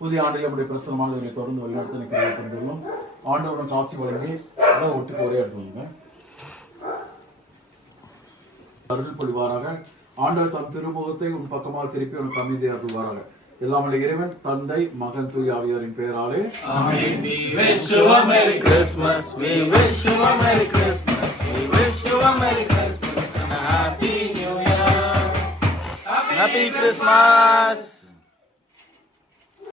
புதிய ஆண்டில் நம்முடைய பிரசனமானவர்களை தொடர்ந்து வழிநடத்த நிற்கிறோம். ஆண்டவரும் காசி வழங்கி ஒட்டுக்கு ஒரே எடுத்துங்க. அருள் பொழிவாராக. ஆண்டவர் தம் திருமுகத்தை உன் பக்கமாக திருப்பி உனக்கு அமைதி அருள்வாராக. எல்லாம் வல்ல இறைவன் தந்தை மகன் தூய ஆவியாரின் பெயராலே ஆமென். We wish you a Merry Christmas. We wish you a Merry Christmas. We wish you a Merry Christmas and a Happy New Year. Happy Christmas.